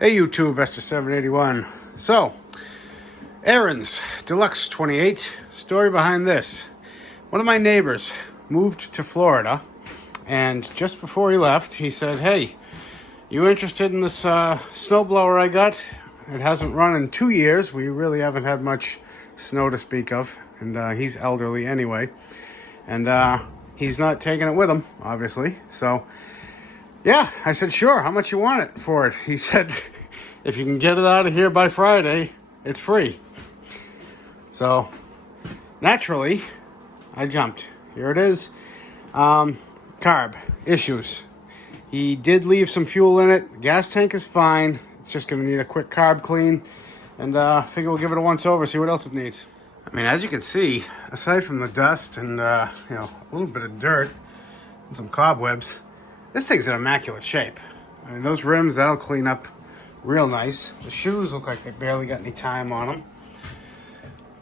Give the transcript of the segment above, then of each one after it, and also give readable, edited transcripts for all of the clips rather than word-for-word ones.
Hey YouTube, Esther781. So, Ariens, Deluxe 28. Story behind this. One of my neighbors moved to Florida, and just before he left, he said, "Hey, you interested in this snowblower I got? It hasn't run in 2 years. We really haven't had much snow to speak of, and he's elderly anyway. And he's not taking it with him, obviously. So, yeah, I said, sure, how much you want it for it? He said, if you can get it out of here by Friday, it's free. So, naturally, I jumped. Here it is. Carb issues. He did leave some fuel in it. The gas tank is fine. It's just going to need a quick carb clean. And I figure we'll give it a once over, see what else it needs. I mean, as you can see, aside from the dust and, a little bit of dirt and some cobwebs, this thing's in immaculate shape. I mean, those rims, that'll clean up real nice. The shoes look like they barely got any time on them.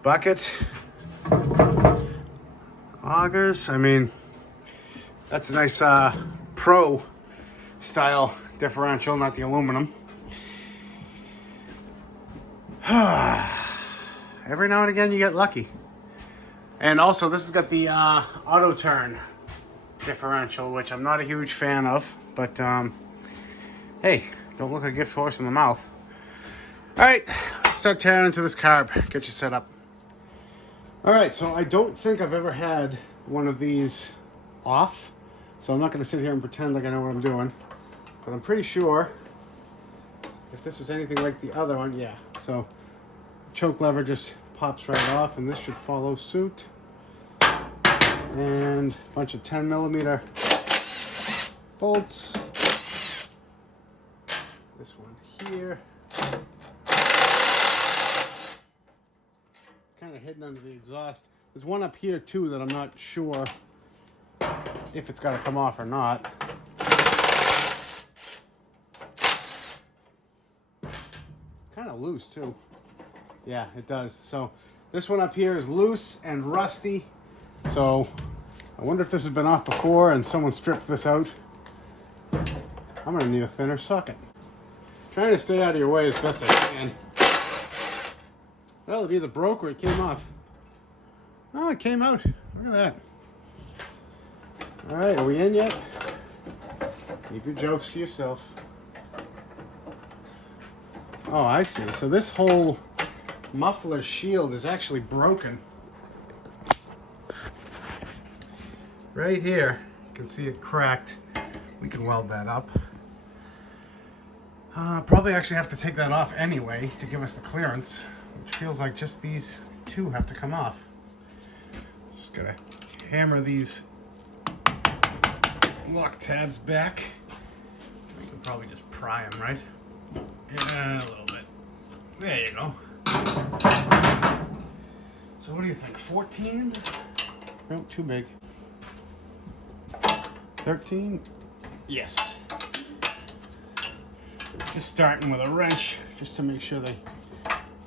Bucket. Augers. I mean, that's a nice pro style differential, not the aluminum. Every now and again you get lucky. And also this has got the auto turn differential, which I'm not a huge fan of, but hey, don't look a gift horse in the mouth. All right, let's start tearing into this carb, get you set up. All right, so I don't think I've ever had one of these off, so I'm not going to sit here and pretend like I know what I'm doing, but I'm pretty sure if this is anything like the other one, yeah. So choke lever just pops right off, and this should follow suit. And a bunch of 10mm bolts. This one here. Kind of hidden under the exhaust. There's one up here too that I'm not sure if it's got to come off or not. It's kind of loose too. Yeah, it does. So this one up here is loose and rusty. So I wonder if this has been off before and someone stripped this out. I'm going to need a thinner socket. Trying to stay out of your way as best I can. Well, it either broke or it came off. Oh, it came out. Look at that. All right, are we in yet? Keep your jokes to yourself. Oh, I see. So this whole muffler shield is actually broken. Right here, you can see it cracked. We can weld that up. Probably actually have to take that off anyway to give us the clearance, which feels like just these two have to come off. Just gotta hammer these lock tabs back. We can probably just pry them, right? Yeah, a little bit. There you go. So what do you think, 14? No, too big. 13? Yes. Just starting with a wrench, just to make sure they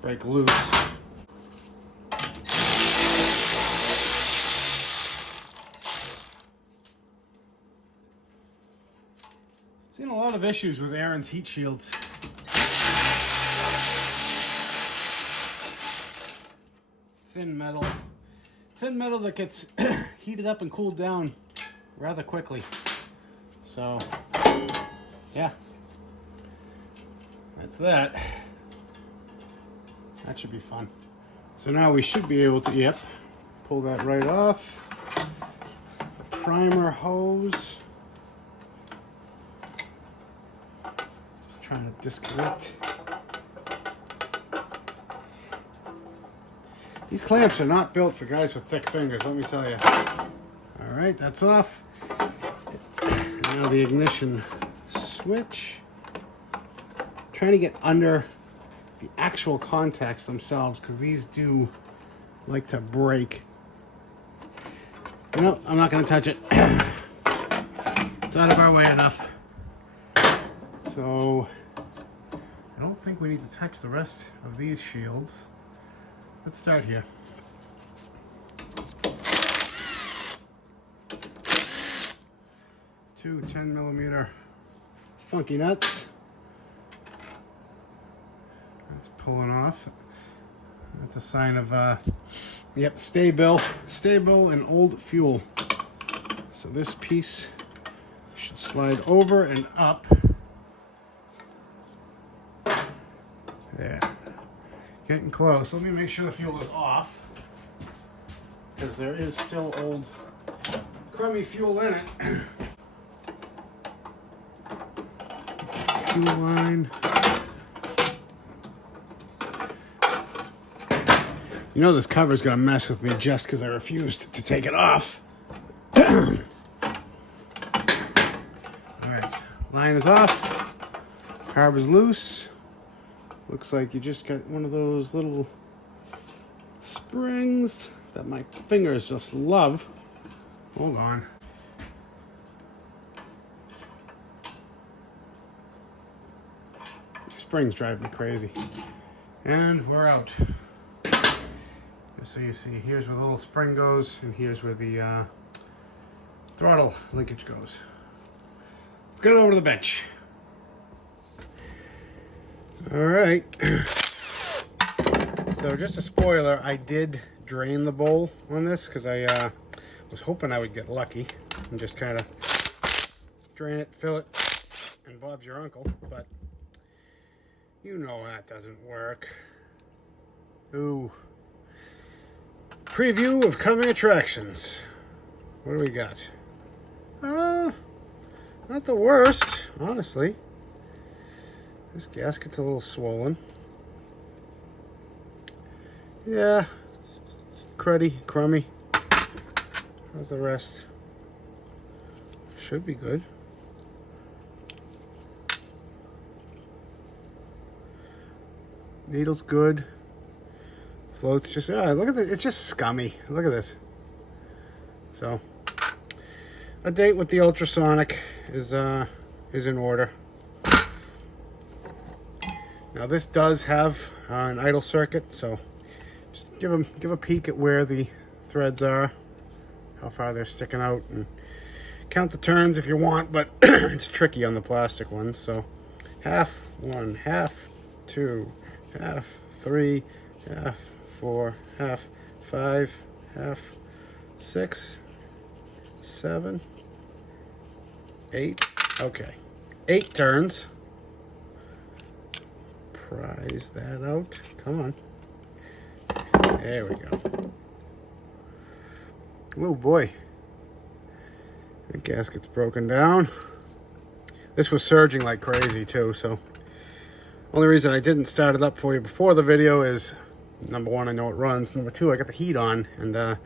break loose. Seen a lot of issues with Ariens heat shields. Thin metal that gets heated up and cooled down rather quickly. So, yeah, that's that. That should be fun. So now we should be able to, yep, pull that right off. The primer hose. Just trying to disconnect. These clamps are not built for guys with thick fingers, let me tell you. All right, that's off. Now the ignition switch. Trying to get under the actual contacts themselves, because these do like to break. No, I'm not going to touch it. It's out of our way enough. So I don't think we need to touch the rest of these shields. Let's start here. Two 10mm funky nuts. It's pulling off. That's a sign of, yep, stable and old fuel. So this piece should slide over and up. Yeah, getting close. Let me make sure the fuel is off, because there is still old crummy fuel in it. Fuel line. You know this cover's gonna mess with me just because I refused to take it off. Alright, line is off. Carb is loose. Looks like you just got one of those little springs that my fingers just love. Hold on. These springs drive me crazy. And we're out. Just so you see, here's where the little spring goes, and here's where the throttle linkage goes. Let's get it over to the bench. Alright. So just a spoiler, I did drain the bowl on this because I was hoping I would get lucky and just kind of drain it, fill it, and Bob's your uncle, but you know that doesn't work. Ooh. Preview of coming attractions. What do we got? Not the worst, honestly. This gasket's a little swollen. Yeah. Crummy. How's the rest? Should be good. Needle's good. Floats just, look at it. It's just scummy. Look at this. So, a date with the ultrasonic is in order. Now this does have an idle circuit, so just give a peek at where the threads are, how far they're sticking out, and count the turns if you want, but it's tricky on the plastic ones. So half 1, half 2, half 3, half 4, half 5, half 6, 7, 8. Okay, 8 turns. Prise that out. Come on. There we go. Oh boy. The gasket's broken down. This was surging like crazy too, so only reason I didn't start it up for you before the video is, number one, I know it runs. Number two, I got the heat on, and I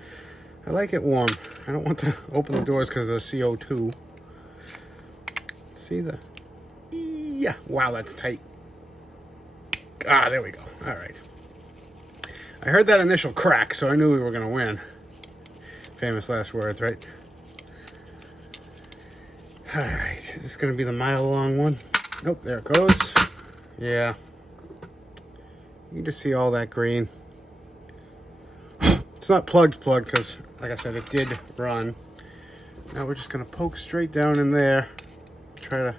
like it warm. I don't want to open the doors because of the CO2. See the... Yeah, wow, that's tight. Ah, there we go. All right. I heard that initial crack, so I knew we were going to win. Famous last words, right? All right. Is this going to be the mile-long one? Nope, there it goes. Yeah. You can just see all that green. It's not plugged because, like I said, it did run. Now we're just going to poke straight down in there. Try to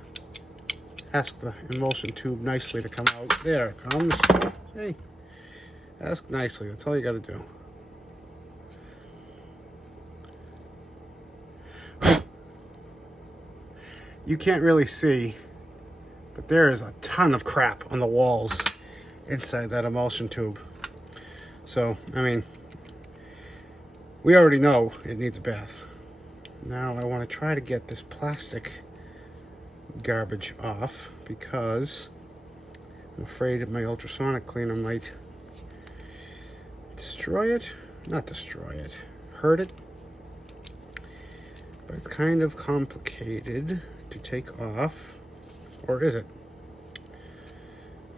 ask the emulsion tube nicely to come out. There it comes. Hey, ask nicely. That's all you got to do. You can't really see, but there is a ton of crap on the walls inside that emulsion tube. So, I mean, we already know it needs a bath. Now I want to try to get this plastic garbage off because I'm afraid my ultrasonic cleaner might destroy it. Not destroy it, hurt it. But it's kind of complicated to take off. Or is it?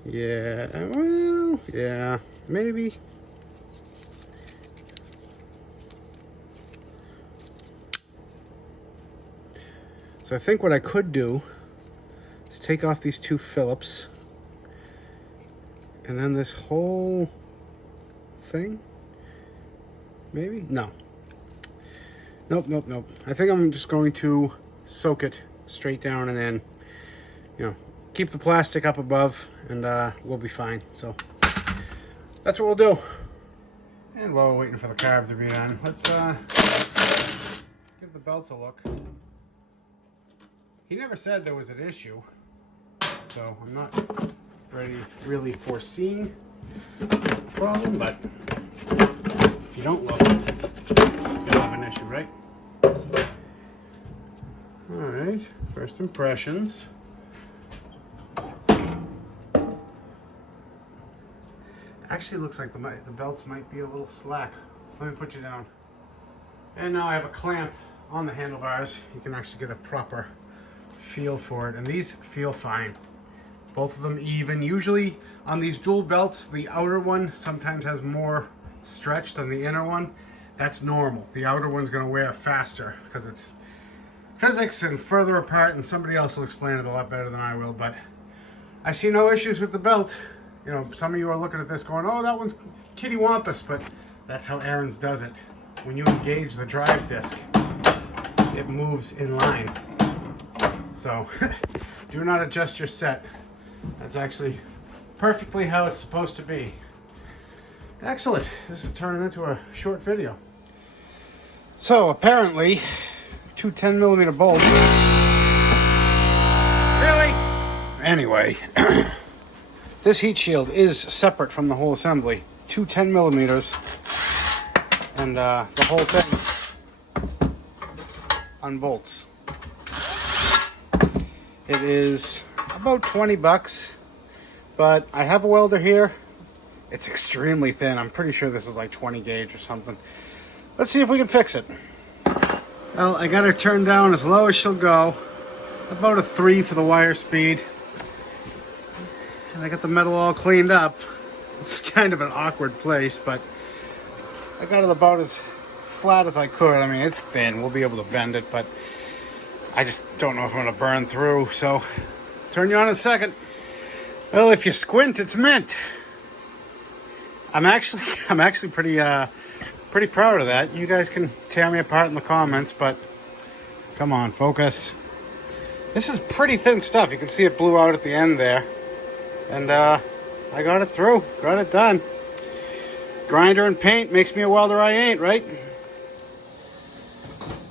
Yeah, well, yeah, maybe. So I think what I could do is take off these 2 Phillips, and then this whole thing, maybe? No. Nope. I think I'm just going to soak it straight down and then, keep the plastic up above, and we'll be fine. So that's what we'll do. And while we're waiting for the carb to be done, let's give the belts a look. He never said there was an issue, so I'm not really foreseeing a problem, but if you don't look, you'll have an issue, right? Alright, first impressions. Actually looks like the belts might be a little slack. Let me put you down. And now I have a clamp on the handlebars. You can actually get a proper feel for it. And these feel fine. Both of them even. Usually on these dual belts, the outer one sometimes has more stretch than the inner one. That's normal. The outer one's going to wear faster because it's physics and further apart, and somebody else will explain it a lot better than I will. But I see no issues with the belt. You know, some of you are looking at this going, oh, that one's kittywampus, but that's how Ariens does it. When you engage the drive disc, it moves in line. So do not adjust your set. That's actually perfectly how it's supposed to be. Excellent. This is turning into a short video. So apparently, two 10mm bolts. Really? Anyway, this heat shield is separate from the whole assembly. Two 10mm, and the whole thing unbolts. It is about 20 bucks, but I have a welder here. It's extremely thin. I'm pretty sure this is like 20 gauge or something. Let's see if we can fix it. Well, I got her turned down as low as she'll go. About a 3 for the wire speed. And I got the metal all cleaned up. It's kind of an awkward place, but I got it about as flat as I could. I mean, it's thin. We'll be able to bend it, but I just don't know if I'm going to burn through. So, turn you on in a second. Well, if you squint, it's mint. I'm actually pretty proud of that. You guys can tear me apart in the comments, but come on, focus. This is pretty thin stuff. You can see it blew out at the end there. And I got it through, got it done. Grinder and paint makes me a welder I ain't, right?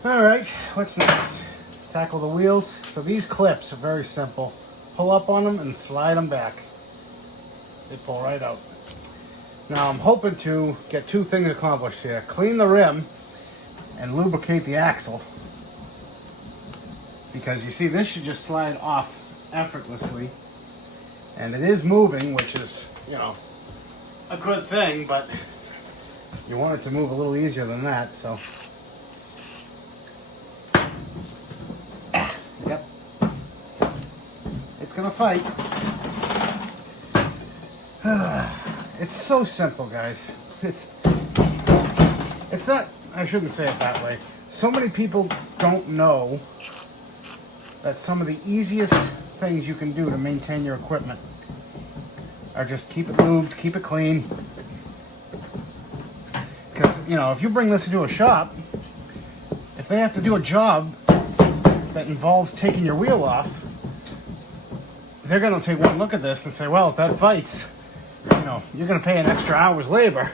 All right, what's next? Tackle the wheels. So these clips are very simple. Pull up on them and slide them back. They pull right out. Now I'm hoping to get two things accomplished here. Clean the rim and lubricate the axle. Because you see, this should just slide off effortlessly. And it is moving, which is, you know, a good thing, but you want it to move a little easier than that, so. Yep. It's gonna fight. It's so simple, guys. It's not, I shouldn't say it that way. So many people don't know that some of the easiest things you can do to maintain your equipment are just keep it lubed, keep it clean. Because, you know, if you bring this into a shop, if they have to do a job that involves taking your wheel off, they're going to take one look at this and say, well, if that fights, you know, you're going to pay an extra hour's labor.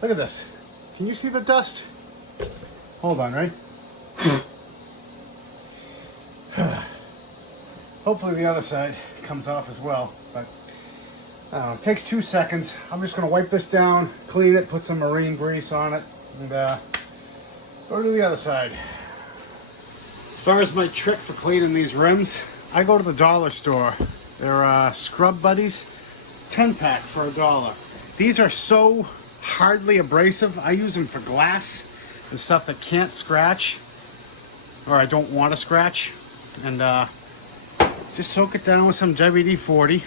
Look at this. Can you see the dust? Hold on, right? Hopefully the other side comes off as well, but it takes 2 seconds. I'm just going to wipe this down, clean it, put some marine grease on it, and go to the other side. As far as my trick for cleaning these rims, I go to the dollar store. They're Scrub Buddies, 10-pack for $1. These are so hardly abrasive. I use them for glass and stuff that can't scratch, or I don't want to scratch, and just soak it down with some WD-40.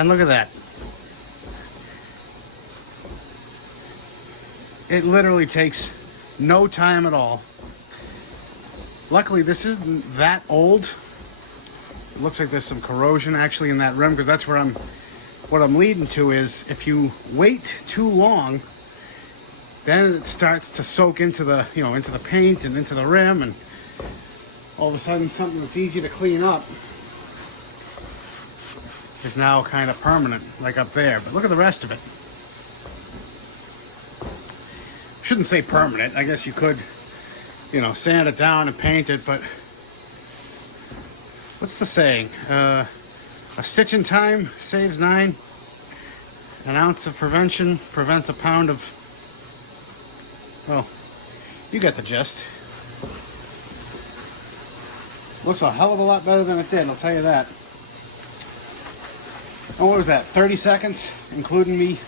And look at that. It literally takes no time at all. Luckily, this isn't that old. It looks like there's some corrosion actually in that rim, because that's where what I'm leading to is if you wait too long, then it starts to soak into the, you know, into the paint and into the rim, and all of a sudden something that's easy to clean up is now kind of permanent, like up there. But look at the rest of it. Shouldn't say permanent. I guess you could, you know, sand it down and paint it, but what's the saying? A stitch in time saves 9. An ounce of prevention prevents a pound of... Well, you get the gist. Looks a hell of a lot better than it did, I'll tell you that. Oh, what was that? 30 seconds, including me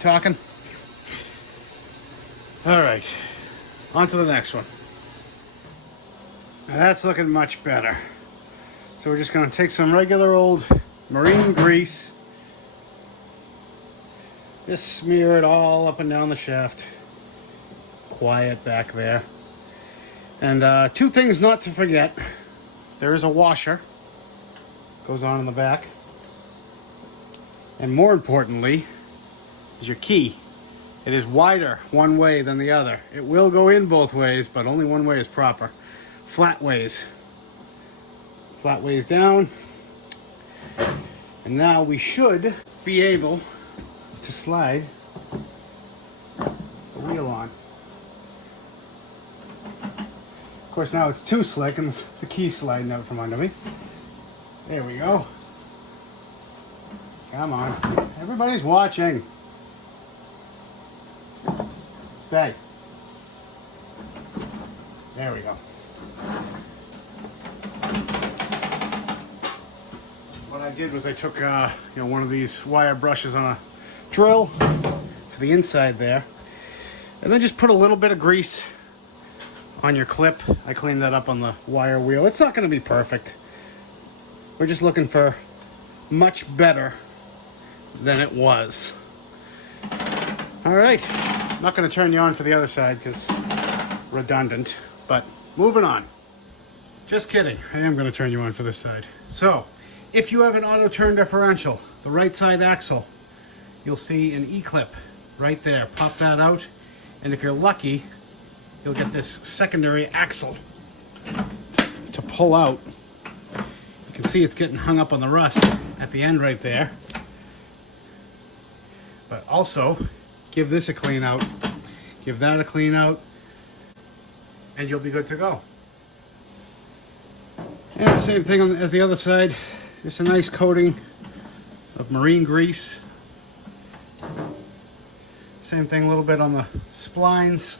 talking? All right, on to the next one. Now that's looking much better. So we're just going to take some regular old marine grease, just smear it all up and down the shaft. Quiet back there. And 2 things not to forget. There is a washer, goes on in the back. And more importantly, is your key. It is wider one way than the other. It will go in both ways, but only one way is proper. Flat ways. Flat ways down. And now we should be able to slide the wheel on. Of course, now it's too slick and the key's sliding out from under me. There we go. Come on. Everybody's watching. Stay. There we go. What I did was I took one of these wire brushes on a drill to the inside there, and then just put a little bit of grease on your clip. I cleaned that up on the wire wheel. It's not going to be perfect. We're just looking for much better than it was. All right, I'm not going to turn you on for the other side because redundant, but moving on. Just kidding, I am going to turn you on for this side. So, if you have an auto turn differential, the right side axle, you'll see an E-clip right there. Pop that out, and if you're lucky, you'll get this secondary axle to pull out. You can see it's getting hung up on the rust at the end right there. But also, give this a clean out, give that a clean out, and you'll be good to go. And same thing as the other side, just a nice coating of marine grease. Same thing a little bit on the splines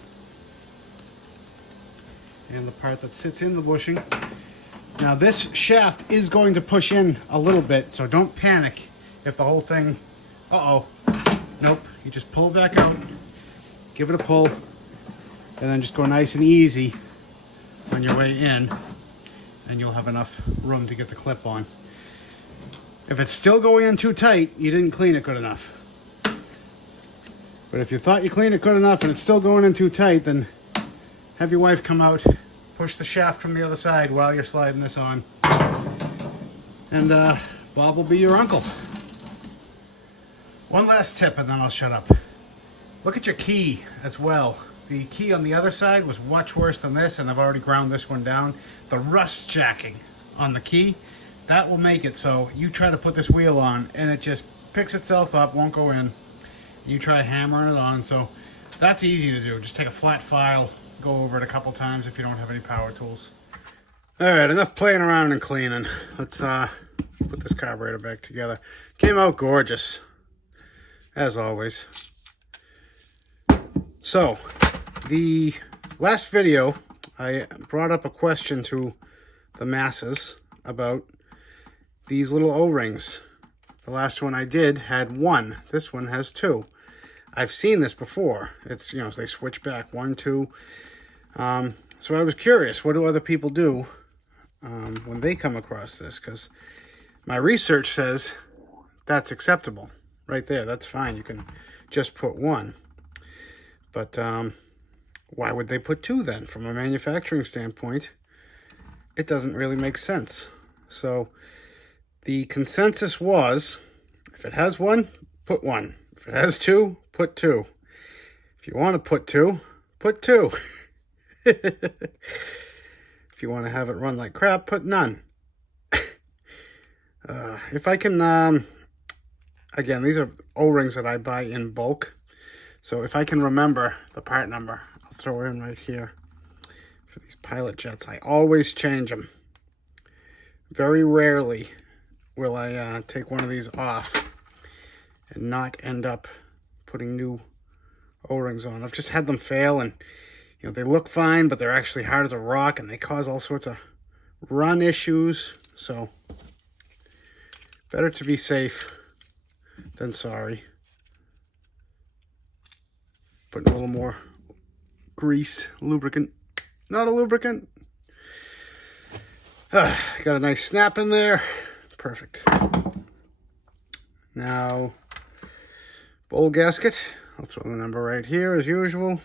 and the part that sits in the bushing. Now this shaft is going to push in a little bit, so don't panic if the whole thing, nope, you just pull it back out, give it a pull, and then just go nice and easy on your way in, and you'll have enough room to get the clip on. If it's still going in too tight, you didn't clean it good enough. But if you thought you cleaned it good enough and it's still going in too tight, then have your wife come out, push the shaft from the other side while you're sliding this on, and Bob will be your uncle. One last tip and then I'll shut up. Look at your key as well. The key on the other side was much worse than this, and I've already ground this one down. The rust jacking on the key, that will make it so you try to put this wheel on and it just picks itself up, won't go in. You try hammering it on, so that's easy to do. Just take a flat file, go over it a couple times if you don't have any power tools. All right, enough playing around and cleaning. Let's put this carburetor back together. Came out gorgeous, as always. So, the last video, I brought up a question to the masses about these little O-rings. The last one I did had 1. This one has 2. I've seen this before. It's, so they switch back 1, 2. So I was curious, what do other people do when they come across this? Because my research says that's acceptable. Right there, that's fine. You can just put 1. But why would they put 2 then? From a manufacturing standpoint, it doesn't really make sense. So the consensus was, if it has 1, put 1. If it has 2, put 2. If you want to put 2, put 2. If you want to have it run like crap, put none. If I can, again, these are O-rings that I buy in bulk. So if I can remember the part number, I'll throw it in right here. For these pilot jets, I always change them. Very rarely will I take one of these off and not end up putting new O-rings on. I've just had them fail, and you know, they look fine, but they're actually hard as a rock, and they cause all sorts of run issues. So better to be safe than sorry. Putting a little more grease, lubricant. Not a lubricant. Got a nice snap in there. Perfect. Now, bowl gasket. I'll throw the number right here as usual.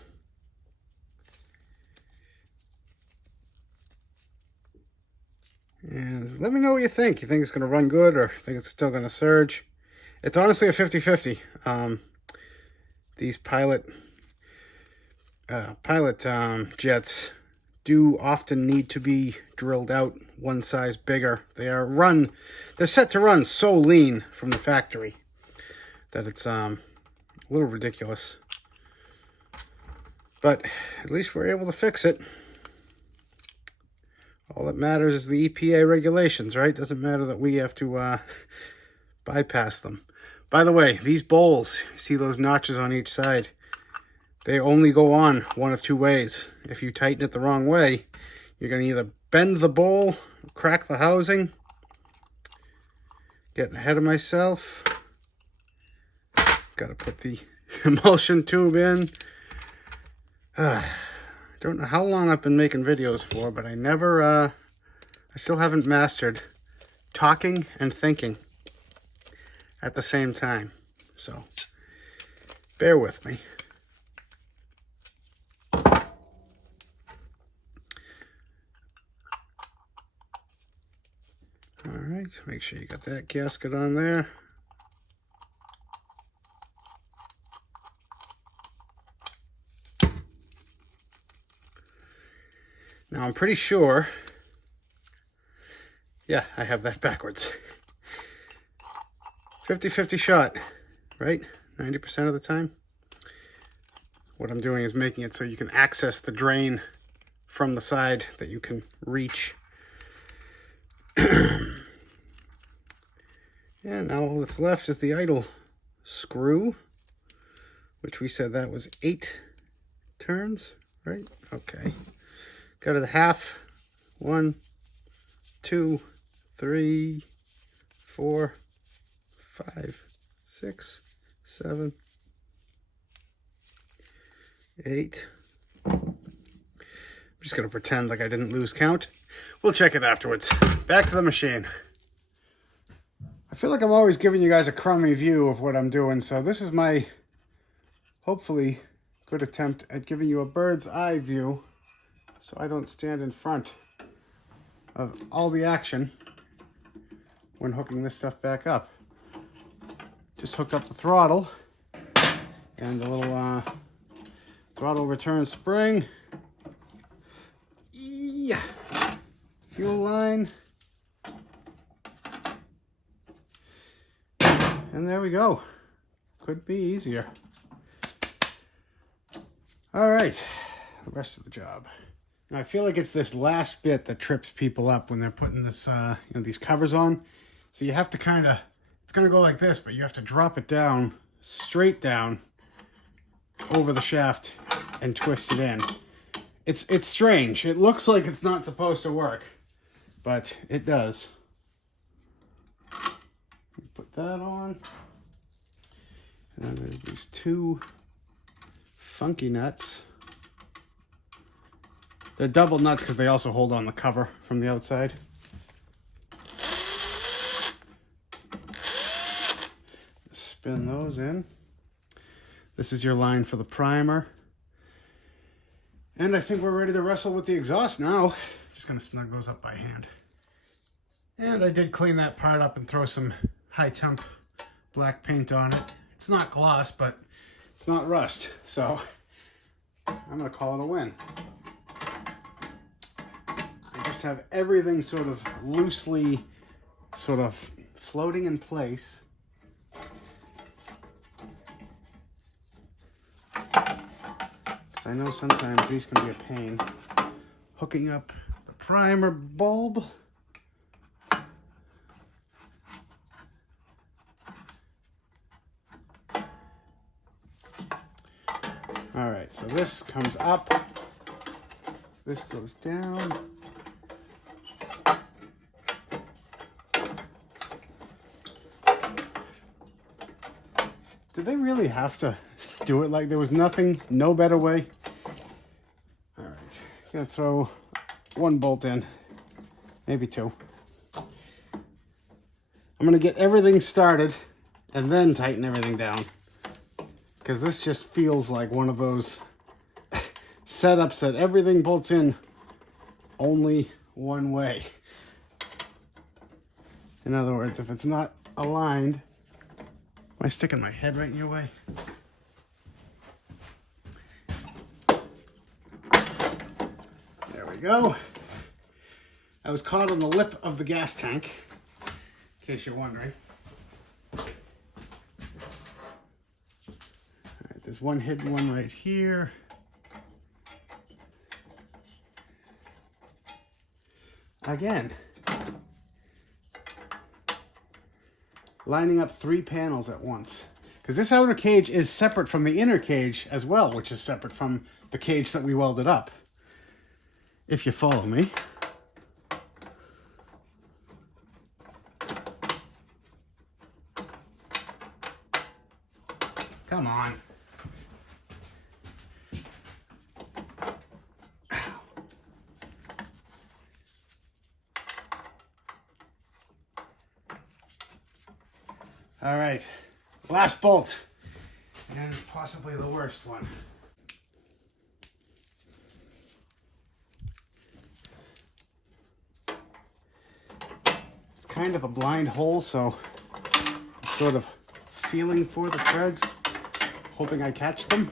And let me know what you think. You think it's going to run good, or think it's still going to surge? It's honestly a 50-50. These pilot jets do often need to be drilled out one size bigger. They're set to run so lean from the factory that it's a little ridiculous. But at least we're able to fix it. All that matters is the EPA regulations, right? Doesn't matter that we have to bypass them. By the way, these bowls, see those notches on each side? They only go on one of two ways. If you tighten it the wrong way, you're going to either bend the bowl, crack the housing. Getting ahead of myself. Got to put the emulsion tube in. I don't know how long I've been making videos for, but I still haven't mastered talking and thinking at the same time. So, bear with me. Alright, make sure you got that gasket on there. Now I'm pretty sure, yeah, I have that backwards. 50-50 shot, right? 90% of the time. What I'm doing is making it so you can access the drain from the side that you can reach. And now all that's left is the idle screw, which we said that was 8 turns, right? Okay. Got it a half. 1, 2, 3, 4, 5, 6, 7, 8. I'm just going to pretend like I didn't lose count. We'll check it afterwards. Back to the machine. I feel like I'm always giving you guys a crummy view of what I'm doing, so this is my, hopefully, good attempt at giving you a bird's eye view so I don't stand in front of all the action when hooking this stuff back up. Just hooked up the throttle and the little throttle return spring. Yeah. Fuel line. And there we go. Could be easier. All right, the rest of the job. Now I feel like it's this last bit that trips people up when they're putting this, these covers on. So you have to it's gonna go like this, but you have to drop it down, straight down, over the shaft and twist it in. It's strange. It looks like it's not supposed to work, but it does. Put that on. And then there's these 2 funky nuts. They're double nuts because they also hold on the cover from the outside. Spin those in. This is your line for the primer. And I think we're ready to wrestle with the exhaust now. Just gonna snug those up by hand. And I did clean that part up and throw some high temp black paint on it. It's not gloss, but it's not rust. So I'm gonna call it a win. I just have everything sort of loosely floating in place. Because I know sometimes these can be a pain. Hooking up the primer bulb. All right, so this comes up. This goes down. Did they really have to do it like there was nothing, no better way? All right, gonna throw one bolt in, maybe two. I'm gonna get everything started and then tighten everything down, because this just feels like one of those setups that everything bolts in only one way. In other words, if it's not aligned, am I sticking my head right in your way? There we go. I was caught on the lip of the gas tank, in case you're wondering. All right, there's one hidden one right here. Again, lining up 3 panels at once. Because this outer cage is separate from the inner cage as well, which is separate from the cage that we welded up. If you follow me. Come on. All right, last bolt, and possibly the worst one. It's kind of a blind hole, so I'm sort of feeling for the threads, hoping I catch them.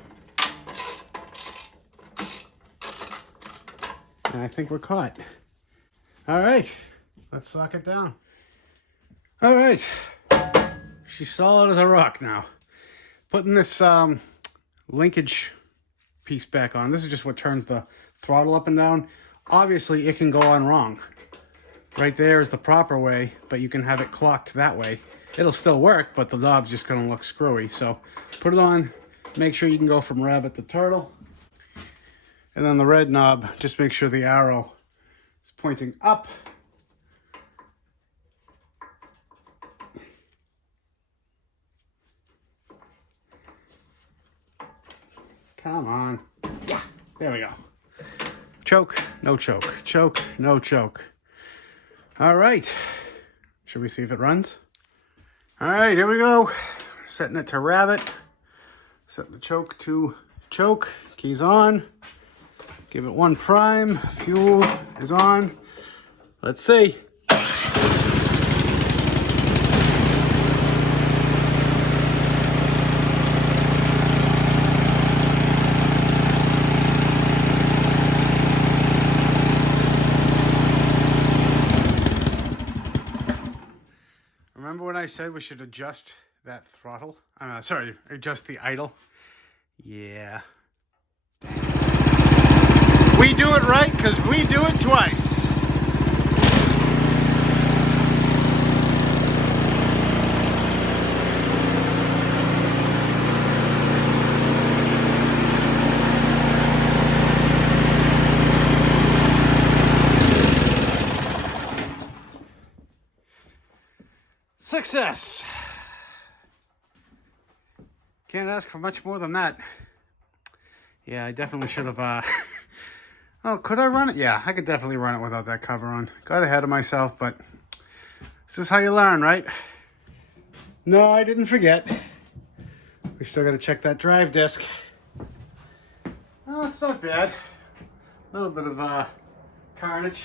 And I think we're caught. All right, let's sock it down. All right. She's solid as a rock now. Putting this linkage piece back on. This is just what turns the throttle up and down. Obviously, it can go on wrong. Right there is the proper way, but you can have it clocked that way. It'll still work, but the knob's just going to look screwy. So put it on. Make sure you can go from rabbit to turtle. And then the red knob, just make sure the arrow is pointing up. Come on. Yeah, there we go. Choke, no choke. Choke, no choke. All right. Should we see if it runs? All right, here we go. Setting it to rabbit. Set the choke to choke. Keys on. Give it one prime. Fuel is on. Let's see. Remember when I said we should adjust that throttle? Sorry, adjust the idle? Yeah. We do it right because we do it twice. Success. Can't ask for much more than that. Yeah, I definitely should have, oh, could I run it? Yeah, I could definitely run it without that cover on. Got ahead of myself, but this is how you learn, right? No, I didn't forget. We still got to check that drive disc. Oh, it's not bad. A little bit of carnage.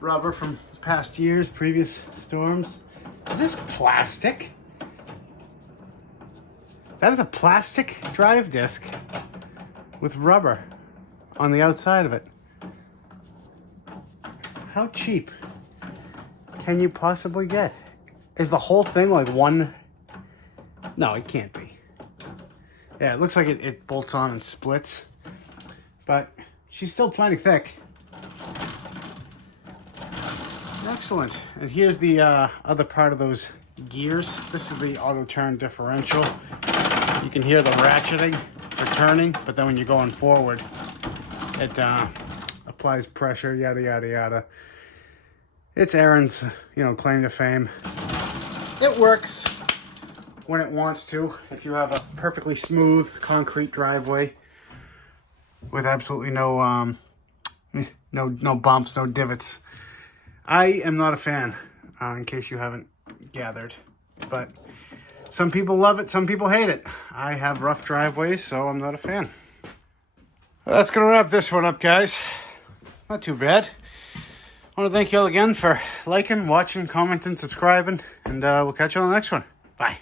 Rubber from past years, previous storms. Is this plastic? That is a plastic drive disc with rubber on the outside of it. How cheap can you possibly get? Is the whole thing like one? No, it can't be. Yeah, it looks like it bolts on and splits, but she's still plenty thick. Excellent. And here's the other part of those gears. This is the auto turn differential. You can hear the ratcheting for turning, but then when you're going forward, it applies pressure, yada, yada, yada. It's Ariens, claim to fame. It works when it wants to. If you have a perfectly smooth concrete driveway with absolutely no bumps, no divots. I am not a fan, in case you haven't gathered, but some people love it, some people hate it. I have rough driveways, so I'm not a fan. Well, that's going to wrap this one up, guys. Not too bad. I want to thank you all again for liking, watching, commenting, subscribing, and we'll catch you on the next one. Bye.